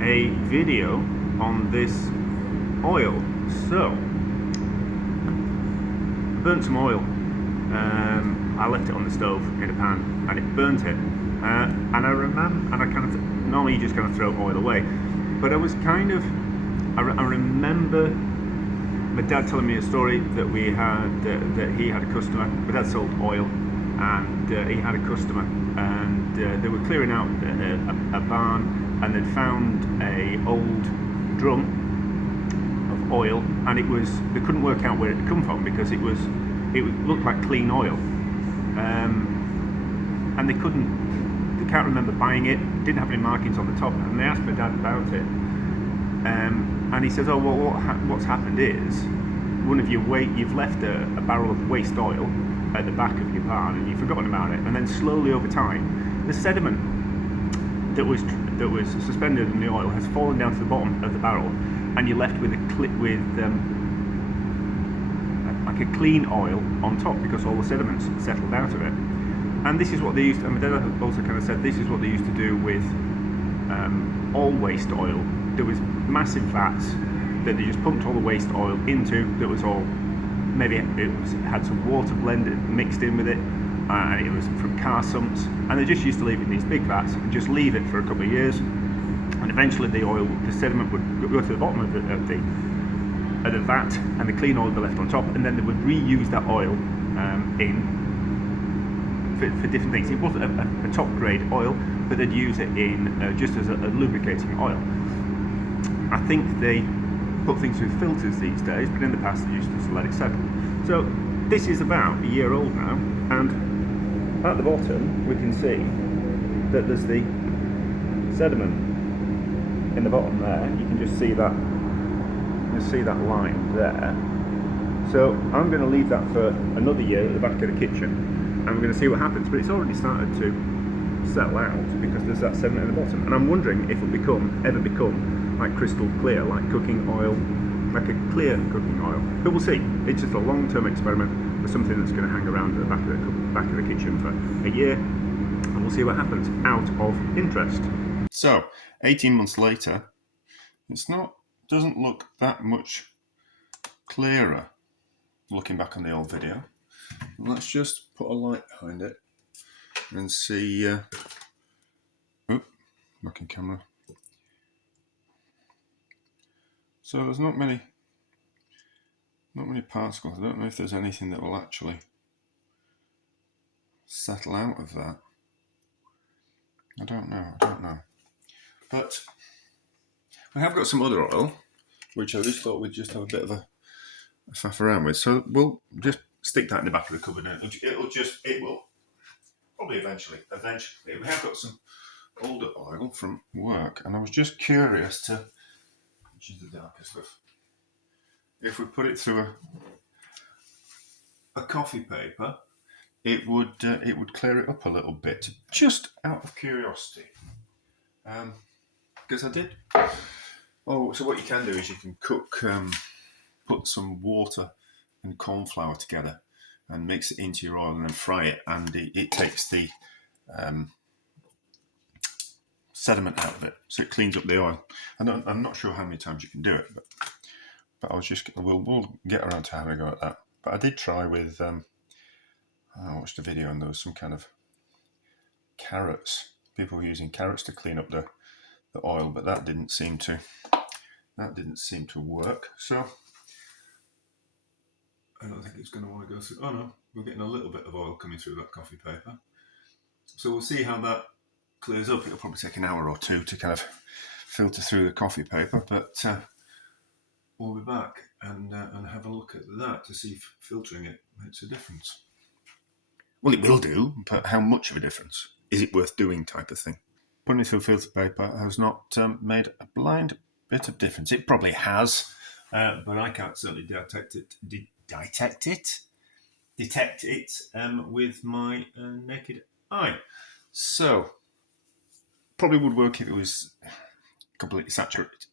a video on this oil. So, I burnt some oil. I left it on the stove in a pan and it burnt it. And I remember, and I kind of, normally you just kind of throw oil away. But I was kind of, I remember my dad telling me a story that we had, that he had a customer. My dad sold oil, and he had a customer, and they were clearing out a barn, and they'd found a old drum of oil, and they couldn't work out where it had come from because it looked like clean oil, and they can't remember buying it. Didn't have any markings on the top, and they asked my dad about it. And he says, "Oh well, what's happened is you've left a barrel of waste oil at the back of your barn, and you've forgotten about it. And then slowly over time, the sediment that was suspended in the oil has fallen down to the bottom of the barrel, and you're left with like a clean oil on top because all the sediments settled out of it." And this is what they used. And my dad also kind of said this is what they used to do with all waste oil. There was massive vats that they just pumped all the waste oil into. That was all, maybe it had some water blended mixed in with it, and it was from car sumps. And they just used to leave it in these big vats and just leave it for a couple of years. And eventually the sediment would go to the bottom of the vat, and the clean oil would be left on top. And then they would reuse that oil for different things. It wasn't a top grade oil, but they'd use it in just as a lubricating oil. I think they put things through filters these days, but in the past they used to just let it settle. So this is about a year old now, and at the bottom we can see that there's the sediment in the bottom there. You can just see that. You see that line there. So I'm going to leave that for another year at the back of the kitchen, and we're going to see what happens. But it's already started to settle out because there's that sediment at the bottom, and I'm wondering if it'll ever become like crystal clear, like cooking oil, like a clear cooking oil. But we'll see. It's just a long-term experiment with something that's going to hang around at the back of the kitchen for a year, and we'll see what happens out of interest. So 18 months later, doesn't look that much clearer looking back on the old video. Let's just put a light behind it and see. Looking camera. So there's not many particles. I don't know if there's anything that will actually settle out of that. I don't know. But we have got some other oil, which I just thought we'd just have a bit of a faff around with. So we'll just stick that in the back of the cupboard, and it will probably eventually. We have got some older oil from work, and I was just curious to, which is the darker stuff, if we put it through a coffee paper, it would clear it up a little bit, just out of curiosity. Because I did. Oh, so what you can do is you can put some water and corn flour together and mix it into your oil and then fry it, and it takes the sediment out of it, so it cleans up the oil. I'm not sure how many times you can do it, but we'll get around to having a go at that. But I did try with I watched a video and there was some kind of carrots. People were using carrots to clean up the oil, but that didn't seem to work. So I don't think it's going to want to go through. Oh no, we're getting a little bit of oil coming through that coffee paper. So we'll see how that clears up. It'll probably take an hour or two to kind of filter through the coffee paper, but we'll be back and have a look at that to see if filtering it makes a difference. Well, it will do, but how much of a difference? Is it worth doing type of thing? Putting it through filter paper has not made a blind bit of difference. It probably has, but I can't certainly detect it with my naked eye. So, probably would work if it was completely saturated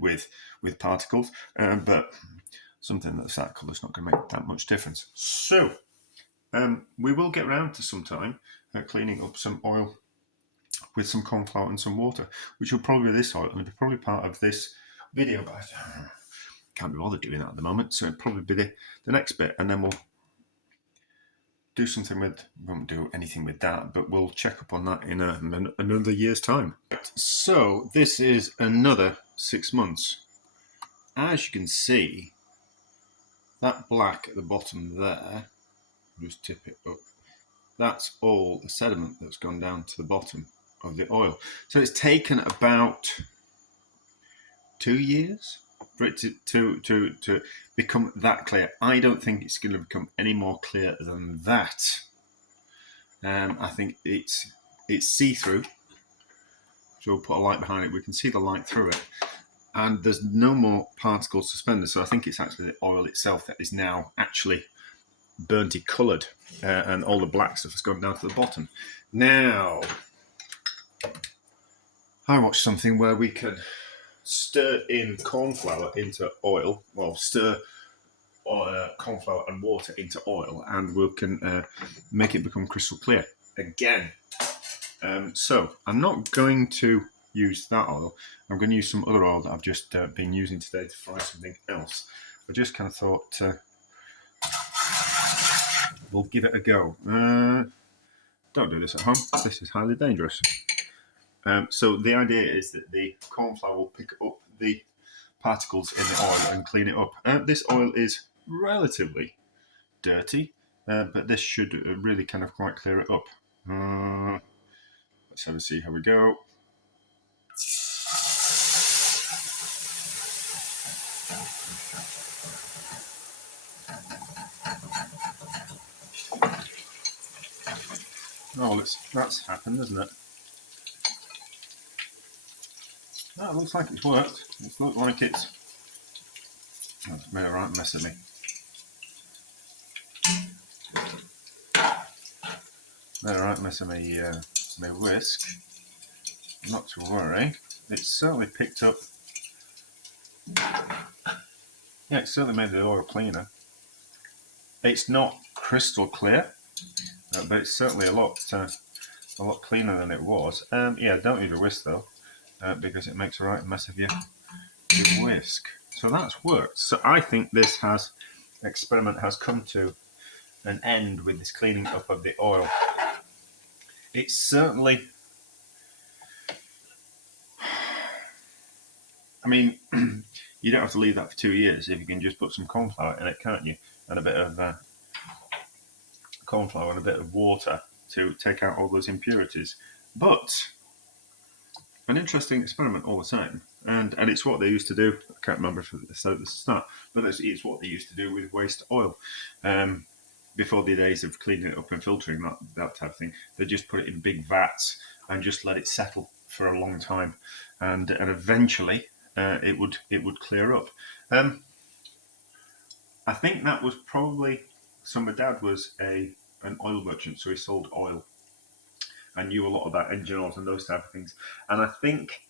with particles, but something that's that colour is not going to make that much difference. So, we will get round to sometime cleaning up some oil with some corn flour and some water, which will probably be this oil, and it'll be probably part of this video, but I can't be bothered doing that at the moment, so it'll probably be the next bit, and then we'll do something with, we won't do anything with that, but we'll check up on that in another year's time. So this is another 6 months. As you can see, that black at the bottom there, just tip it up, that's all the sediment that's gone down to the bottom of the oil. So it's taken about 2 years for it to become that clear. I don't think it's going to become any more clear than that. I think it's see-through. So we'll put a light behind it. We can see the light through it. And there's no more particles suspended. So I think it's actually the oil itself that is now actually burnty coloured. And all the black stuff has gone down to the bottom. Now, I watched something where we can stir in corn flour into oil. Well, stir corn flour and water into oil, and we can make it become crystal clear again. So I'm not going to use that oil. I'm going to use some other oil that I've just been using today to fry something else. I just kind of thought we'll give it a go. Don't do this at home. This is highly dangerous. So the idea is that the corn flour will pick up the particles in the oil and clean it up. This oil is relatively dirty, but this should really kind of quite clear it up. Let's have a see how we go. Oh, that's happened, isn't it? No, it looks like it's worked. It looks like it's made a right mess of me. Made a right mess of me, my whisk. Not to worry. It's certainly picked up. Yeah, it certainly made the oil cleaner. It's not crystal clear, but it's certainly a lot cleaner than it was. Yeah, don't need a whisk though. Because it makes a right mess of your whisk. So that's worked. So I think this experiment has come to an end with this cleaning up of the oil. It's certainly, I mean, you don't have to leave that for 2 years if you can just put some corn flour in it, can't you? And a bit of corn flour and a bit of water to take out all those impurities. But an interesting experiment all the same, and it's what they used to do. I can't remember if I said at the start, but it's what they used to do with waste oil before the days of cleaning it up and filtering that type of thing. They just put it in big vats and just let it settle for a long time, and eventually it would clear up. I think that was probably, so my dad was an oil merchant, so he sold oil. I knew a lot about engine oils and those type of things. And I think,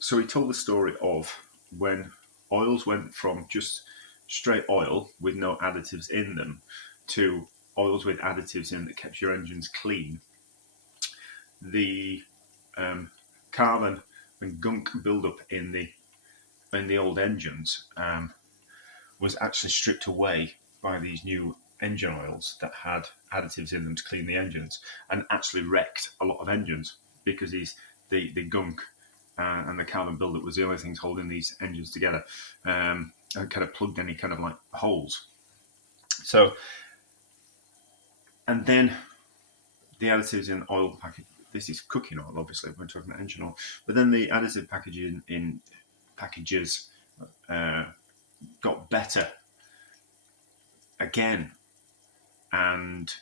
so he told the story of when oils went from just straight oil with no additives in them to oils with additives in that kept your engines clean. The carbon and gunk buildup in the old engines was actually stripped away by these new engine oils that had additives in them to clean the engines, and actually wrecked a lot of engines because the gunk and the carbon buildup was the only things holding these engines together, and kind of plugged any kind of like holes. So, and then the additives in oil package. This is cooking oil, obviously. We're talking about engine oil, but then the additive packaging in packages got better again. And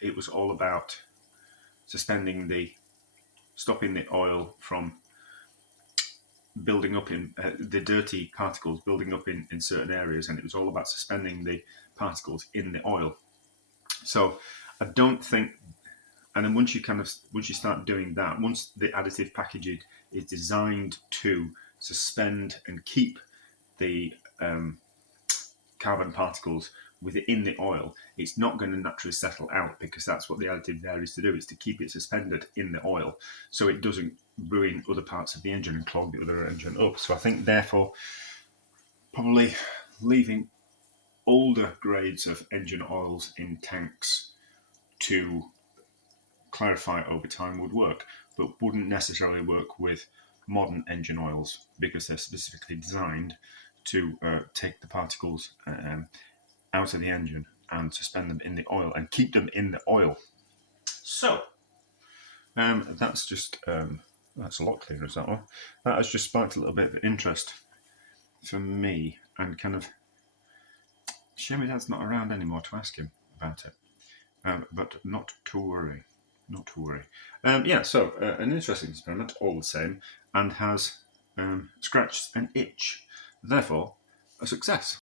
it was all about stopping the oil from building up in the dirty particles building up in certain areas, and it was all about suspending the particles in the oil. So I don't think, and then once you start doing that, once the additive packaging is designed to suspend and keep the carbon particles with it in the oil, it's not going to naturally settle out, because that's what the additive there is to do, is to keep it suspended in the oil so it doesn't ruin other parts of the engine and clog the other engine up. So I think therefore probably leaving older grades of engine oils in tanks to clarify over time would work, but wouldn't necessarily work with modern engine oils, because they're specifically designed to take the particles out of the engine and suspend them in the oil and keep them in the oil. So that's just that's a lot clearer as that one. That has just sparked a little bit of interest for me, and kind of shame my dad's not around anymore to ask him about it. But not to worry. Not to worry. So an interesting experiment, all the same, and has scratched an itch. Therefore, a success.